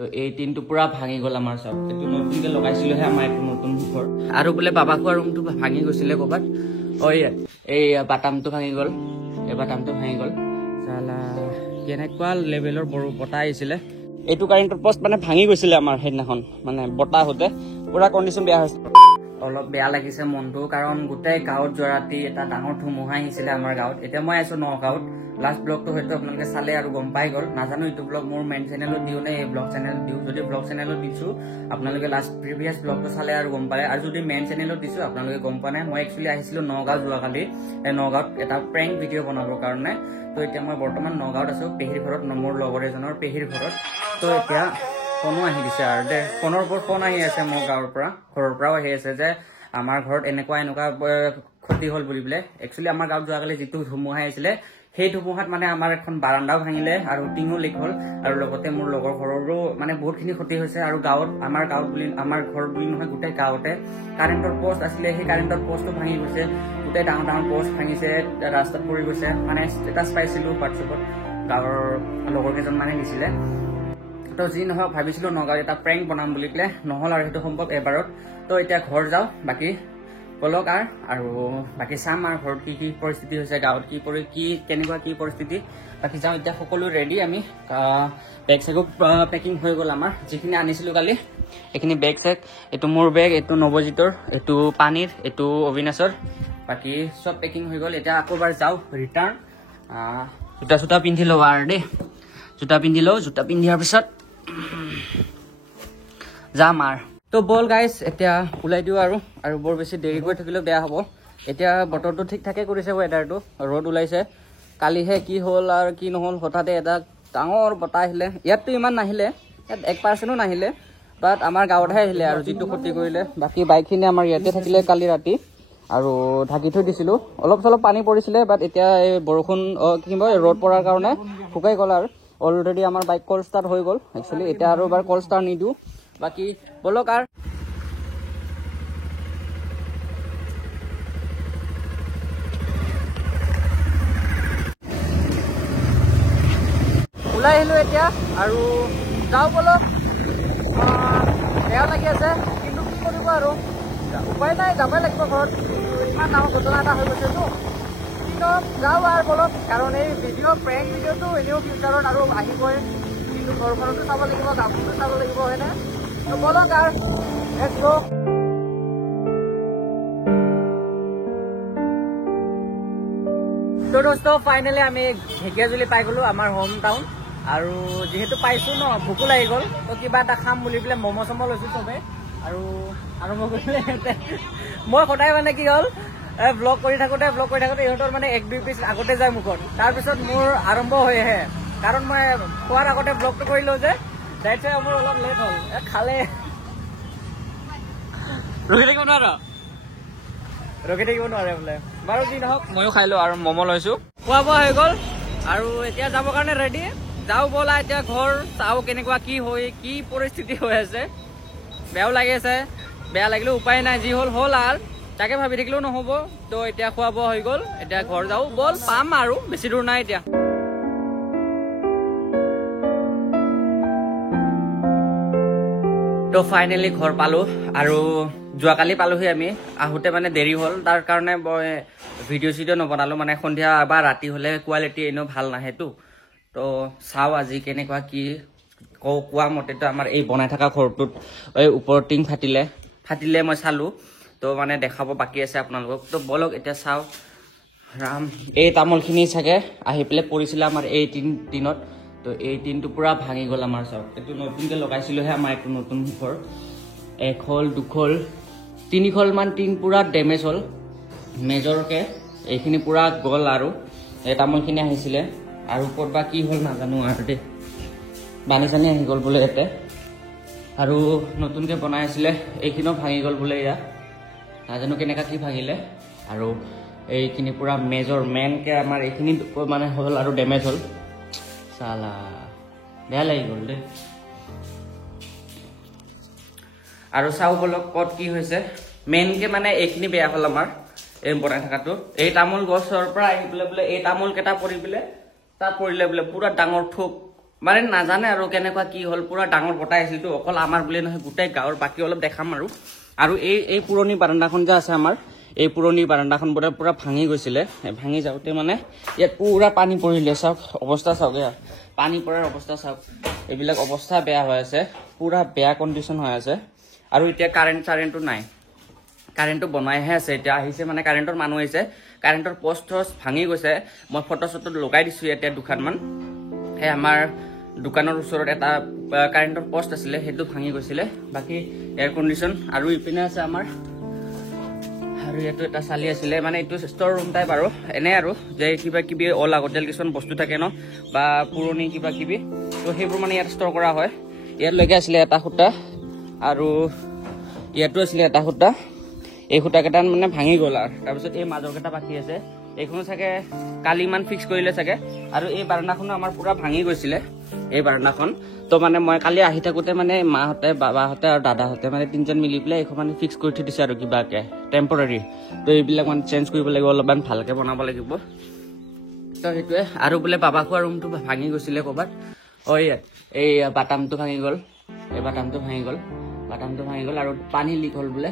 তো এই টিনটো পুৰা ভাঙি গ'ল আমাৰ চব এইটো নতুনকে লগাইছিলোহে আমাৰ এইটো নতুন ঘৰ আৰু বোলে বাবা খোৱা ৰুমটো ভাঙি গৈছিলে ক'ৰবাত এই বাটামটো ভাঙি গ'ল এই বাটামটো ভাঙি গ'ল চালা কেনেকুৱা লেভেলৰ বতাহ আহিছিলে এইটো কাৰেণ্টৰ পষ্ট মানে ভাঙি গৈছিলে আমাৰ সেইদিনাখন মানে বতাহ হতে পুৰা কণ্ডিশ্যন বেয়া হৈছে অলপ বেয়া লাগিছে মনটো কাৰণ গোটেই গাঁৱত যোৱা ৰাতি এটা ডাঙৰ ধুমুহা আহিছিলে আমাৰ গাঁৱত এতিয়া মই আছো নগাঁৱত লাষ্ট ব্লগটো হয়তো আপোনালোকে চালে আৰু গম পাই গ'ল নাজানো এইটো ব্লগ মোৰ মেইন চেনেলত দিওঁ নে এই ব্লগ চেনেল দিওঁ যদি ব্লগ চেনেলত দিছো আপোনালোকে লাষ্ট প্ৰিভিয়াছ ব্লগটো চালে আৰু গম পালে আৰু যদি মেইন চেনেলত দিছো আপোনালোকে গম পোৱা নাই মই একচুৱেলি আহিছিলো নগাঁও যোৱাকালি এই নগাঁৱত এটা প্ৰেংক ভিডিঅ' বনাবৰ কাৰণে তো এতিয়া মই বৰ্তমান নগাঁৱত আছো পেহীৰ ঘৰত মোৰ লগৰ এজনৰ পেহীৰ ঘৰত তো এতিয়া ফোনো আহি দিছে আৰু দে ফোনৰ ওপৰত ফোন আহি আছে মোৰ গাঁৱৰ পৰা ঘৰৰ পৰাও আহি আছে যে আমাৰ ঘৰত এনেকুৱা ক্ষতি হ'ল বুলি বোলে একচুৱেলি আমাৰ গাঁৱত যোৱাকালি যিটো ধুমুহা আহিছিলে সেই ধুমুহাত মানে আমাৰ এখন বাৰাণ্ডাও ভাঙিলে আৰু টিঙো লিক হ'ল আৰু লগতে মোৰ লগৰ ঘৰৰো মানে বহুতখিনি ক্ষতি হৈছে আৰু আমাৰ গাঁৱত বুলি আমাৰ ঘৰ বুলি নহয় গোটেই গাঁৱতে কাৰেণ্টৰ পষ্ট আছিলে সেই কাৰেণ্টৰ পষ্টটো ভাঙি গৈছে গোটেই ডাঙৰ ডাঙৰ পষ্ট ভাঙিছে ৰাস্তাত পৰি গৈছে মানে ষ্টেটাছ পাইছিলোঁ হোৱাটছএপত গাঁৱৰ লগৰ কেইজন মানে দিছিলে তো যি নহওক ভাবিছিলোঁ নগাঁৱত এটা প্ৰেংক বনাম বুলি পেলাই নহ'ল আৰু সেইটো সম্ভৱ এবাৰত তো এতিয়া ঘৰ যাওঁ বাকী বলক আৰু বাকী চাম আৰু ঘৰত কি পৰিস্থিতি হৈছে গাঁৱত কেনেকুৱা কি পৰিস্থিতি বাকী যাওঁ এতিয়া সকলো ৰেডি আমি বেগ চেগো পেকিং হৈ গ'ল আমাৰ যিখিনি আনিছিলোঁ কালি এইখিনি বেগ চেগ এইটো মোৰ বেগ এইটো নৱজিতৰ এইটো পানীৰ এইটো অবিনাশৰ বাকী চব পেকিং হৈ গ'ল এতিয়া আকৌ এবাৰ যাওঁ ৰিটাৰ্ণ জোতা চোতা পিন্ধি লওঁ আৰু দেই জোতা পিন্ধি লওঁ জোতা পিন্ধাৰ পিছত যাম আৰু তো বল গাইজ এতিয়া ওলাই দিওঁ আৰু বৰ বেছি দেৰি কৰি থাকিলেও বেয়া হ'ব এতিয়া বতৰটো ঠিক ঠাকে কৰিছে ৱেডাৰটো ৰ'দ ওলাইছে কালিহে কি হ'ল আৰু কি নহ'ল হঠাতে এটা ডাঙৰ বতাহ আহিলে ইয়াততো ইমান নাহিলে ইয়াত 1% নাহিলে বাট আমাৰ গাঁৱতহে আহিলে আৰু যিটো ক্ষতি কৰিলে বাকী বাইকখিনি আমাৰ ইয়াতে থাকিলে কালি ৰাতি আৰু ঢাকি থৈ দিছিলোঁ অলপ চলপ পানী পৰিছিলে বাট এতিয়া এই বৰষুণ ৰ'দ পৰাৰ কাৰণে শুকাই গ'ল আৰু অলৰেডি আমাৰ বাইক কল ষ্টাৰ্ট হৈ গ'ল একচুৱেলি এতিয়া আৰু এবাৰ কল ষ্টাৰ্ট নিদিওঁ বাকি বলক আৰ ওলাই আহিলো এতিয়া আৰু যাওঁ বলক বেয়া লাগি আছে কিন্তু কি কৰিব আৰু উপায় নাই যাবই লাগিব ঘৰত ইমান ডাঙৰ ঘটনা এটা হৈ গৈছেতো কিন্তু যাওঁ আৰু বলক কাৰণ এই প্ৰেংক ভিডিঅ'টো এনেও ফিউচাৰত আৰু আহিবই কিন্তু ঘৰখনতো চাব লাগিব গাঁওখনতো চাব লাগিব হয়নে তো বলক আর লেটস গো তো দোস্ত ফাইনালি আমি ঢেকিয়াজুলি পাই গ'লো আমাৰ হোম টাউন আৰু যেহেতু পাইছো ন ভোকো লাগি গ'ল তো কিবা এটা খাম বুলি পেলাই ম'ম' চম' লৈছো চবে আৰু আৰম্ভ কৰিলে মই সদায় মানে কি হ'ল ব্লগ কৰি থাকোঁতে ইহঁতৰ মানে 1-2 পিচ আগতে যায় মুখত তাৰপিছত মোৰ আৰম্ভ হৈ আহে কাৰণ মই খোৱাৰ আগতে ব্লগটো কৰিলোঁ যে দায়িত্ব মোৰ অলপ লেট হ'ল খালে ৰখি থাকিব নোৱাৰে বোলে বাৰু যি নহওক ময়ো খাই লওঁ আৰু ম'ম' লৈছোঁ খোৱা বোৱা হৈ গ'ল আৰু এতিয়া যাবৰ কাৰণে ৰেডি যাওঁ ব'লা এতিয়া ঘৰ চাওঁ কেনেকুৱা কি পৰিস্থিতি হৈ আছে বেয়াও লাগি আছে বেয়া লাগিলেও উপায় নাই যি হ'ল আৰু তাকে ভাবি থাকিলেও নহ'ব তো এতিয়া খোৱা বোৱা হৈ গ'ল এতিয়া ঘৰ যাওঁ ব'ল পাম আৰু বেছি দূৰ নাই এতিয়া তো ফাইনেলি ঘৰ পালোঁ আৰু যোৱাকালি পালোহি আমি আহোঁতে মানে দেৰি হ'ল তাৰ কাৰণে মই ভিডিঅ' চিডিঅ' নবনালোঁ মানে সন্ধিয়া বা ৰাতি হ'লে কোৱালিটি এনেও ভাল নাহেতো তো চাওঁ আজি কেনেকুৱা কি কোৱা মতেতো আমাৰ এই বনাই থকা ঘৰটোত এই ওপৰৰ টিং ফাটিলে মই চালোঁ তো মানে দেখাব বাকী আছে আপোনালোকক তো বলক এতিয়া চাওঁ ৰাম এই তামোলখিনি চাগে আহি পেলাই পৰিছিলে আমাৰ এই টিনত তো এই টিনটো পুৰা ভাঙি গ'ল আমাৰ চব এইটো নতুনকৈ লগাইছিলোহে আমাৰ এইটো নতুন ঘৰ 1 খল 2 খল 3 খলমান টিন পুৰা ডেমেজ হ'ল মেজৰকৈ এইখিনি পুৰা গ'ল আৰু এই তামোলখিনি আহিছিলে আৰু ক'ত বা কি হ'ল নাজানো আৰু দেই পানী চানী আহি গ'ল বোলে ইয়াতে আৰু নতুনকৈ বনাই আছিলে এইখিনিও ভাঙি গ'ল বোলে এয়া নাজানো কেনেকুৱা কি ভাঙিলে আৰু এইখিনি পুৰা মেনকৈ আমাৰ এইখিনি মানে হ'ল আৰু ডেমেজ হ'ল চালা বেয়া লাগি গ'ল দেই আৰু চাওঁ বলক ক'ত কি হৈছে মেইনকৈ মানে এইখিনি বেয়া হ'ল আমাৰ এই বনাই থকাটো এই তামোল গছৰ পৰা আহি পেলাই বোলে এই তামোল কেইটা পৰি পেলাই তাত পৰিলে বোলে পুৰা ডাঙৰ ঠোক মানে নাজানে আৰু কেনেকুৱা কি হ'ল পুৰা ডাঙৰ বতাহ আহিছিলতো অকল আমাৰ বুলি নহয় গোটেই গাঁৱৰ বাকী অলপ দেখাম আৰু এই পুৰণি বাৰাণ্ডাখন যে আছে আমাৰ এই পুৰণি বাৰাণ্ডাখন পুৰা ভাঙি গৈছিলে ভাঙি যাওঁতে মানে ইয়াত পুৰা পানী পৰিলে চাওক অৱস্থা চাওক পানী পৰাৰ অৱস্থা চাওক এইবিলাক অৱস্থা বেয়া হৈ আছে পুৰা বেয়া কণ্ডিশ্যন হৈ আছে আৰু এতিয়া কাৰেণ্টটো নাই কাৰেণ্টটো বনাইহে আছে এতিয়া আহিছে মানে কাৰেণ্টৰ মানুহ আহিছে কাৰেণ্টৰ পষ্ট ভাঙি গৈছে মই ফটো লগাই দিছোঁ এতিয়া দুখনমান সেই আমাৰ দোকানৰ ওচৰত এটা কাৰেণ্টৰ পষ্ট আছিলে সেইটো ভাঙি গৈছিলে বাকী এয়াৰ কণ্ডিশ্যন আৰু ইপিনে আছে আমাৰ আৰু ইয়াতো এটা চালি আছিলে মানে এইটো ষ্ট'ৰ ৰুম টাইপ আৰু এনে আৰু যে কিবা কিবি অলাগতিয়াল কিছুমান বস্তু থাকে ন বা পুৰণি কিবা কিবি তো সেইবোৰ মানে ইয়াত ষ্ট'ৰ কৰা হয় ইয়ালৈকে আছিলে এটা খুঁটা আৰু ইয়াতো আছিলে এটা খুঁটা এই খুঁটাকেইটা মানে ভাঙি গ'ল আৰু তাৰপিছত এই মাজৰকেইটা বাকী আছে এইখনো চাগে কালি মান ফিক্স কৰিলে চাগে আৰু এই বাৰাণ্ডাখনো আমাৰ পুৰা ভাঙি গৈছিলে এই বাৰাণ্ডাখন তো মানে মই কালি আহি থাকোঁতে মানে মাহঁতে বাবাহঁতে আৰু দাদাহঁতে মানে তিনিজন মিলি পেলাই এইখন মানে ফিক্স কৰি থৈ দিছে আৰু কিবাকৈ টেম্পৰাৰী তো এইবিলাক মানে চেঞ্জ কৰিব লাগিব অলপমান ভালকৈ বনাব লাগিব তো সেইটোৱে আৰু বোলে বাবা খোৱা ৰুমটো ভাঙি গৈছিলে ক'ৰবাত এই বাটামটো ভাঙি গ'ল বাটামটো ভাঙি গ'ল আৰু পানী লিক হ'ল বোলে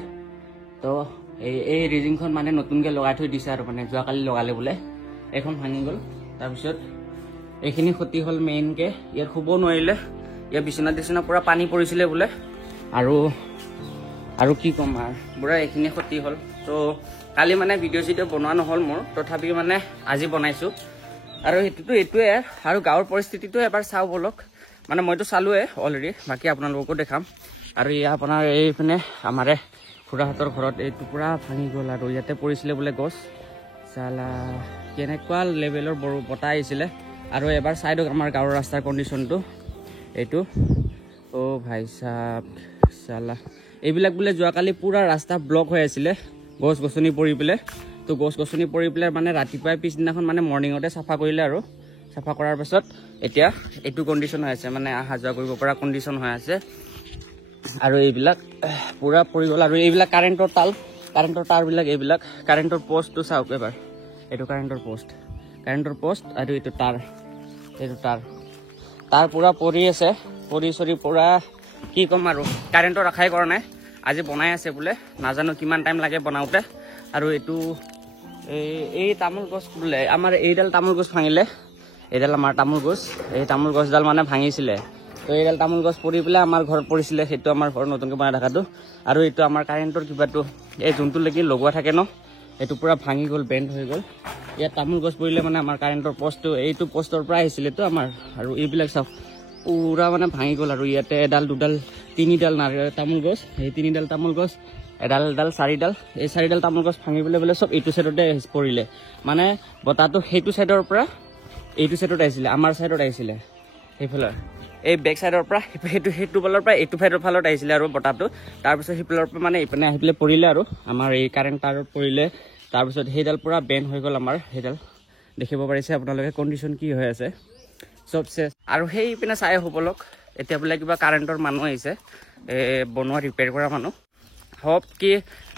তো এই ৰিজিংখন মানে নতুনকৈ লগাই থৈ দিছে আৰু মানে যোৱাকালি লগালে বোলে এইখন ভাঙি গ'ল তাৰপিছত এইখিনি ক্ষতি হ'ল মেইনকৈ ইয়াত শুব নোৱাৰিলে ইয়াৰ বিচনা পুৰা পানী পৰিছিলে বোলে আৰু কি ক'ম আৰু পুৰা এইখিনি ক্ষতি হ'ল তো কালি মানে ভিডিঅ' বনোৱা নহ'ল মোৰ তথাপিও মানে আজি বনাইছোঁ আৰু এইটোৱে আৰু গাঁৱৰ পৰিস্থিতিটো এবাৰ চাওঁ বলক মানে মইতো চালোৱে অলৰেডি বাকী আপোনালোককো দেখাম আৰু ইয়াৰ আপোনাৰ এইপিনে আমাৰে খুৰাহঁতৰ ঘৰত এইটো পুৰা ভাঙি গ'ল আৰু ইয়াতে পৰিছিলে বোলে গছ চালা কেনেকুৱা লেভেলৰ বতাহ আহিছিলে আৰু এবাৰ চাই দিয়ক আমাৰ গাঁৱৰ ৰাস্তাৰ কণ্ডিশ্যনটো এইটো ভাই চাব চালা এইবিলাক বোলে যোৱাকালি পুৰা ৰাস্তা ব্লক হৈ আছিলে গছ গছনি পৰি পেলাই তো গছ গছনি পৰি পেলাই মানে ৰাতিপুৱাই পিছদিনাখন মানে মৰ্ণিঙতে চাফা কৰিলে আৰু চাফা কৰাৰ পাছত এতিয়া এইটো কণ্ডিশ্যন হৈ আছে মানে অহা যোৱা কৰিব পৰা কণ্ডিশ্যন হৈ আছে আৰু এইবিলাক পুৰা পৰি গ'ল আৰু এইবিলাক কাৰেণ্টৰ তাৰবিলাক এইবিলাক কাৰেণ্টৰ পষ্টটো চাওক এবাৰ এইটো কাৰেণ্টৰ পষ্ট আৰু এইটো তাৰ পুৰা পৰি আছে পৰি চৰি পুৰা কি ক'ম আৰু কাৰেণ্টৰ ৰখাই কৰা নাই আজি বনাই আছে বোলে নাজানো কিমান টাইম লাগে বনাওঁতে আৰু এইটো এই তামোল গছ বোলে আমাৰ এইডাল তামোল গছ ভাঙিলে এইডাল আমাৰ তামোল গছ এই তামোল গছডাল মানে ভাঙিছিলে তো এইডাল তামোল গছ পৰি পেলাই আমাৰ ঘৰত পৰিছিলে সেইটো আমাৰ ঘৰত নতুনকৈ বনাই থকাটো আৰু এইটো আমাৰ কাৰেণ্টৰ কিবাটো এই যোনটোলৈকে লগোৱা থাকে ন এইটো পুৰা ভাঙি গ'ল বেণ্ড হৈ গ'ল ইয়াত তামোল গছ পৰিলে মানে আমাৰ কাৰেণ্টৰ পষ্টটো এইটো পষ্টৰ পৰা আহিছিলেতো আমাৰ আৰু এইবিলাক চাওক পুৰা মানে ভাঙি গ'ল আৰু ইয়াতে এডাল দুডাল তিনিডাল তামোল গছ এই তিনিডাল তামোল গছ এডাল চাৰিডাল এই চাৰিডাল তামোল গছ ভাঙি পেলাই বোলে চব এইটো চাইডতে পৰিলে মানে বতাহটো সেইটো চাইডৰ পৰা এইটো চাইডত আহিছিলে আমাৰ চাইডত আহিছিলে সেইফালৰ এই বেক চাইডৰ পৰা সেইটো ফালৰ পৰা এইটো ফালত আহিছিলে আৰু বতাহটো তাৰপিছত সেইফালৰ পৰা মানে এইপিনে আহি পেলাই পৰিলে আৰু আমাৰ এই কাৰেণ্ট তাৰত পৰিলে তাৰপিছত সেইডাল পুৰা বেণ্ড হৈ গ'ল আমাৰ সেইডাল দেখিব পাৰিছে আপোনালোকে কণ্ডিশ্যন কি হৈ আছে চব চেছ আৰু সেইপিনে চাই হ'বলক এতিয়া বোলে কিবা কাৰেণ্টৰ মানুহ আহিছে বনোৱা ৰিপেয়াৰ কৰা মানুহ হওক কি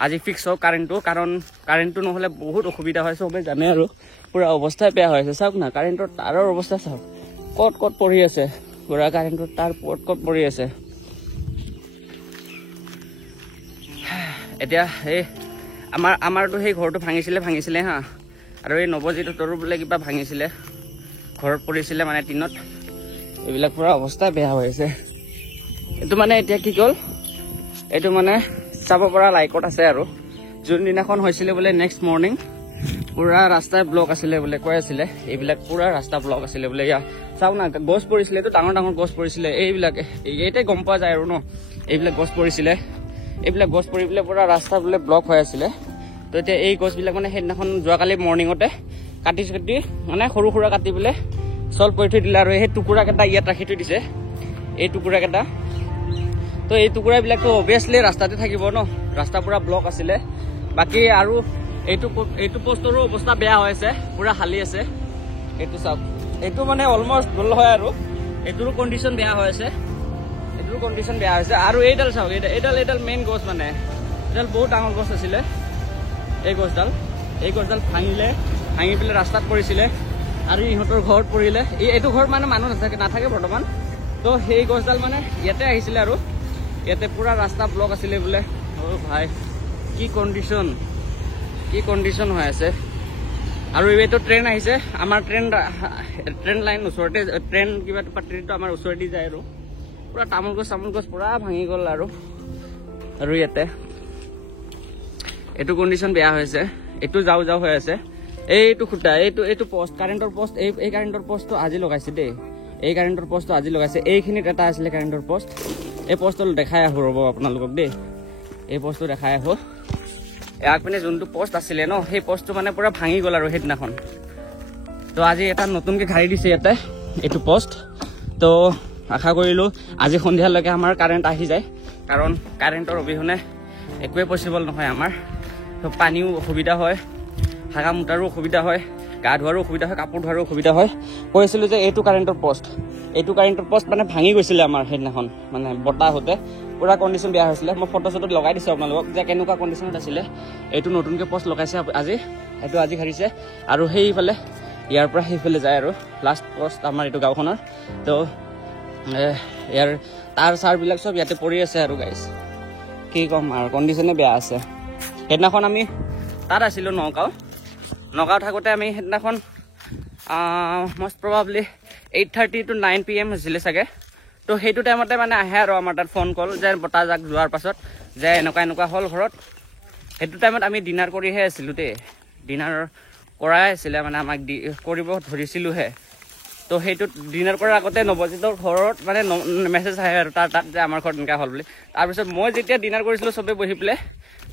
আজি ফিক্স হওক কাৰেণ্টটো কাৰণ কাৰেণ্টটো নহ'লে বহুত অসুবিধা হয় চবেই জানে আৰু পুৰা অৱস্থাই বেয়া হৈ আছে চাওক না কাৰেণ্টৰ তাৰৰ অৱস্থা চাওক ক'ত পৰি আছে পুৰা কাৰেণ্টৰ তাৰ ক'ত পৰি আছে এতিয়া এই আমাৰতো সেই ঘৰটো ভাঙিছিলে হা আৰু এই নৱজিতৰো বোলে কিবা ভাঙিছিলে ঘৰত পৰিছিলে মানে টিনত এইবিলাক পুৰা অৱস্থা বেয়া হৈ আছে এইটো মানে এতিয়া কি হ'ল এইটো মানে চাব পৰা লাইকত আছে আৰু যোনদিনাখন হৈছিলে বোলে নেক্সট মৰ্ণিং পুৰা ৰাস্তা ব্লক আছিলে বোলে কৈ আছিলে এইবিলাক পুৰা ৰাস্তা ব্লক আছিলে বোলে ইয়াৰ চাওক না গছ পৰিছিলেতো ডাঙৰ গছ পৰিছিলে এইবিলাক এইটাই গম পোৱা যায় আৰু ন এইবিলাক গছ পৰিছিলে এইবিলাক গছ পৰি পেলাই পুৰা ৰাস্তা বোলে ব্লক হৈ আছিলে তো এতিয়া এই গছবিলাক মানে সেইদিনাখন যোৱাকালি মৰ্ণিঙতে কাটি মানে সৰু সুৰা কাটি পেলাই চল্ভ কৰি থৈ দিলে আৰু সেই টুকুৰাকেইটা ইয়াত ৰাখি থৈ দিছে এই টুকুৰাকেইটা তো এই টুকুৰাবিলাকতো অভিয়াছলি ৰাস্তাতে থাকিব ন ৰাস্তা পুৰা ব্লক আছিলে বাকী আৰু এইটো পষ্টৰো অৱস্থা বেয়া হৈ আছে পুৰা হালি আছে এইটো চাওক এইটো মানে অলমষ্ট গ'ল হয় আৰু এইটোৰো কণ্ডিশ্যন বেয়া হৈ আছে আৰু এইডাল চাওক এইডাল মেইন গছ মানে এইডাল বহুত ডাঙৰ গছ আছিলে এই গছডাল ভাঙি পেলাই ৰাস্তাত পৰিছিলে আৰু ইহঁতৰ ঘৰত পৰিলে এইটো ঘৰত মানে মানুহ নাথাকে বৰ্তমান তো সেই গছডাল মানে ইয়াতে আহিছিলে আৰু ইয়াতে পুৰা ৰাস্তা ব্লক আছিলে বোলে ভাই কি কণ্ডিশ্যন হৈ আছে আৰু এইটো ট্ৰেইন আহিছে আমাৰ ট্ৰেইন লাইন ওচৰতে ট্ৰেইন কিবা পাত্ৰিটো আমাৰ ওচৰেদি যায় আৰু পুৰা তামোল গছ পুৰা ভাঙি গ'ল আৰু ইয়াতে এইটো কণ্ডিশ্যন বেয়া হৈছে এইটো যাও হৈ আছে এইটো খুঁটা এইটো পষ্ট কাৰেণ্টৰ পষ্ট এই কাৰেণ্টৰ পষ্টটো আজি লগাইছে দেই এই কাৰেণ্টৰ পষ্টটো আজি লগাইছে এইখিনিত এটা আছিলে কাৰেণ্টৰ পষ্ট এই পষ্টটো দেখাই আহোঁ ৰ'ব আপোনালোকক দেই এই পষ্টটো দেখাই আহোঁ আগপিনে যোনটো পষ্ট আছিলে ন সেই পষ্টটো মানে পুৰা ভাঙি গ'ল আৰু সেইদিনাখন তো আজি এটা নতুনকৈ ঘাৰি দিছে ইয়াতে এইটো পষ্ট তো আশা কৰিলোঁ আজি সন্ধিয়ালৈকে আমাৰ কাৰেণ্ট আহি যায় কাৰণ কাৰেণ্টৰ অবিহনে একোৱে পচিবল নহয় আমাৰ তো পানীও অসুবিধা হয় হাগা মুতাৰো অসুবিধা হয় গা ধোৱাৰো অসুবিধা হয় কাপোৰ ধোৱাৰো অসুবিধা হয় কৈছিলোঁ যে এইটো কাৰেণ্টৰ পষ্ট মানে ভাঙি গৈছিলে আমাৰ সেইদিনাখন মানে বতাহ হওঁতে পুৰা কণ্ডিশ্যন বেয়া হৈছিলে মই ফটো চটোত লগাই দিছোঁ আপোনালোকক যে কেনেকুৱা কণ্ডিশ্যনত আছিলে এইটো নতুনকৈ পষ্ট লগাইছে এইটো আজি ঘাৰিছে আৰু সেইফালে ইয়াৰ পৰা সেইফালে যায় আৰু লাষ্ট পষ্ট আমাৰ এইটো গাঁওখনৰ তো ইয়াৰ তাৰ চাৰবিলাক চব ইয়াতে পৰি আছে আৰু গাইছ কি ক'ম আৰু কণ্ডিশ্যনে বেয়া আছে সেইদিনাখন আমি তাত আছিলোঁ নগাঁও থাকোঁতে আমি সেইদিনাখন মষ্ট প্ৰবাবলি 8:30 to 9 PM হৈছিলে চাগে তো সেইটো টাইমতে মানে আহে আৰু আমাৰ তাত ফোন কল যে বতাহ জাক যোৱাৰ পাছত যে এনেকুৱা হ'ল ঘৰত সেইটো টাইমত আমি ডিনাৰ কৰিহে আছিলোঁ দেই ডিনাৰ কৰাই আছিলে মানে আমাক কৰিব ধৰিছিলোঁহে তো সেইটো ডিনাৰ কৰাৰ আগতে নৱজিতৰ ঘৰত মানে মেছেজ আহে আৰু তাত যে আমাৰ ঘৰত এনেকুৱা হ'ল বুলি তাৰপিছত মই যেতিয়া ডিনাৰ কৰিছিলোঁ চবেই বহি পেলাই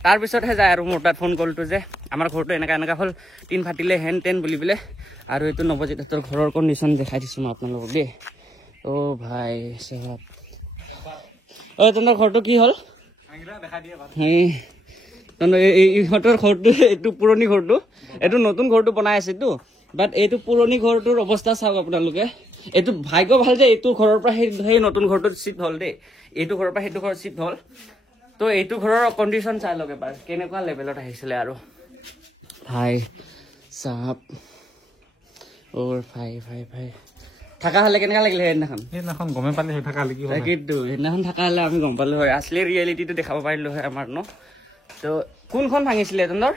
তাৰপিছতহে যায় আৰু মোৰ তাত ফোন কলটো যে আমাৰ ঘৰটো এনেকুৱা হ'ল টিন ফাটিলে হেন তেন বুলি পেলাই আৰু এইটো নৱজিতৰ ঘৰৰ কণ্ডিশ্যন দেখাই দিছোঁ মই আপোনালোকক দেই ভাই চাহাব তহঁতৰ ঘৰটো কি হ'ল ইহঁতৰ ঘৰটো এইটো পুৰণি ঘৰটো এইটো নতুন ঘৰটো বনাই আছেতো বাট এইটো পুৰণি ঘৰটোৰ অৱস্থা চাওক আপোনালোকে এইটো ভাগ্য ভাল যে এইটো ঘৰৰ পৰা সেই নতুন ঘৰটোত চিফ্ট হ'ল দেই এইটো ঘৰৰ পৰা সেইটো ঘৰত চিফ্ট হ'ল তো এইটো ঘৰৰ কণ্ডিশ্যন চাই লওক এবাৰ কেনেকুৱা লেভেলত আহিছিলে আৰু ভাই চাহাব ভাই থাকা হ'লে কেনেকুৱা লাগিলে সেইদিনাখন গমে পালে থাকা হ'লে কি হয় সেইদিনাখন থাকা হ'লে আমি গম পালোঁ হয় আচলি ৰিয়েলিটিটো দেখাব পাৰিলোঁ হয় আমাৰ ন তো কোনখন ভাঙিছিলে তহঁতৰ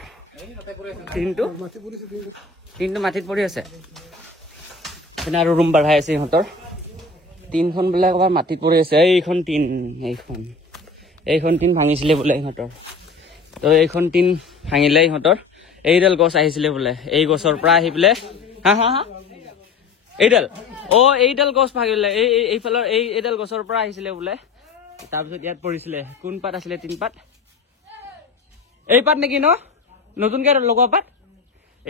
টিনটো মাটিত পৰি আছে সেইদিনা আৰু ৰুম বাঢ়াই আছে ইহঁতৰ টিনখন বোলে ক'ৰবাত মাটিত পৰি আছে এইখন টিন ভাঙিছিলে বোলে ইহঁতৰ তো এইখন টিন ভাঙিলে ইহঁতৰ এইডাল গছ আহিছিলে বোলে এই গছৰ পৰা আহি পেলাই হা এইডাল গছ ভাঙিলে এইফালৰ এইডাল গছৰ পৰা আহিছিলে বোলে তাৰপিছত ইয়াত পৰিছিলে কোন পাত আছিলে 3 পাত এই পাত নেকি ন নতুনকৈ লগোৱা পাত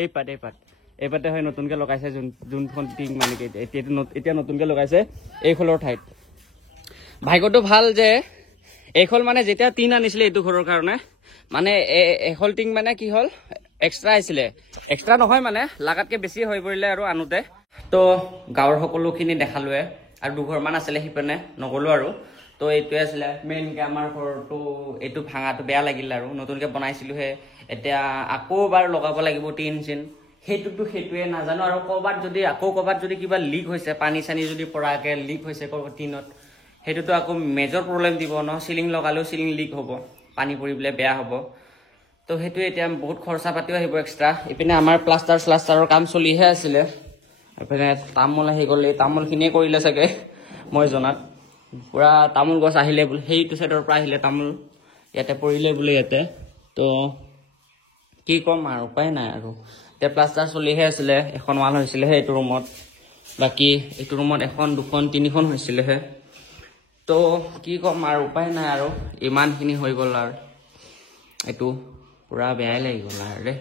এই পাতে হয় নতুনকৈ লগাইছে যোনখন টিং মানে কি এতিয়া নতুনকৈ লগাইছে এইখনৰ ঠাইত ভাগ্যটো ভাল যে এইখন মানে যেতিয়া টিন আনিছিলে এইটো ঘৰৰ কাৰণে মানে এখন টিং মানে কি হ'ল এক্সট্ৰা আহিছিলে এক্সট্ৰা নহয় মানে লাগাতকৈ বেছি হৈ পৰিলে আৰু আনোতে তো গাঁৱৰ সকলোখিনি দেখালোৱে আৰু দুঘৰমান আছিলে সিপিনে নগ'লোঁ আৰু তো এইটোৱে আছিলে মেইনকৈ আমাৰ ঘৰটো এইটো ভাঙাটো বেয়া লাগিল আৰু নতুনকৈ বনাইছিলোঁহে এতিয়া আকৌ এবাৰ লগাব লাগিব টিন চিন সেইটোৱে নাজানো আৰু ক'ৰবাত যদি কিবা লিক হৈছে পানী চানী যদি পৰাকৈ লিক হৈছে টিনত সেইটোতো আকৌ মেজৰ প্ৰব্লেম দিব ন চিলিং লগালেও চিলিং লিক হ'ব পানী পৰি পেলাই বেয়া হ'ব তো সেইটোৱে এতিয়া বহুত খৰচা পাতিও আহিব এক্সট্ৰা ইপিনে আমাৰ প্লাষ্টাৰৰ কাম চলিহে আছিলে এইপিনে তামোল আহি গ'ল এই তামোলখিনিয়ে কৰিলে চাগে মই জনাত পুৰা তামোল গছ আহিলে বোলে সেইটো চাইডৰ পৰা আহিলে তামোল ইয়াতে পৰিলে বোলে ইয়াতে তো কি ক'ম আৰু উপায় নাই আৰু এতিয়া প্লাষ্টাৰ চলিহে আছিলে এখন ৱাল হৈছিলেহে এইটো ৰুমত বাকী এইটো ৰুমত 1 2 3খন হৈছিলেহে তো কি ক'ম আৰু উপায় নাই আৰু ইমানখিনি হৈ গ'ল আৰু এইটো পুৰা বেয়াই লাগি গ'ল আৰু দেই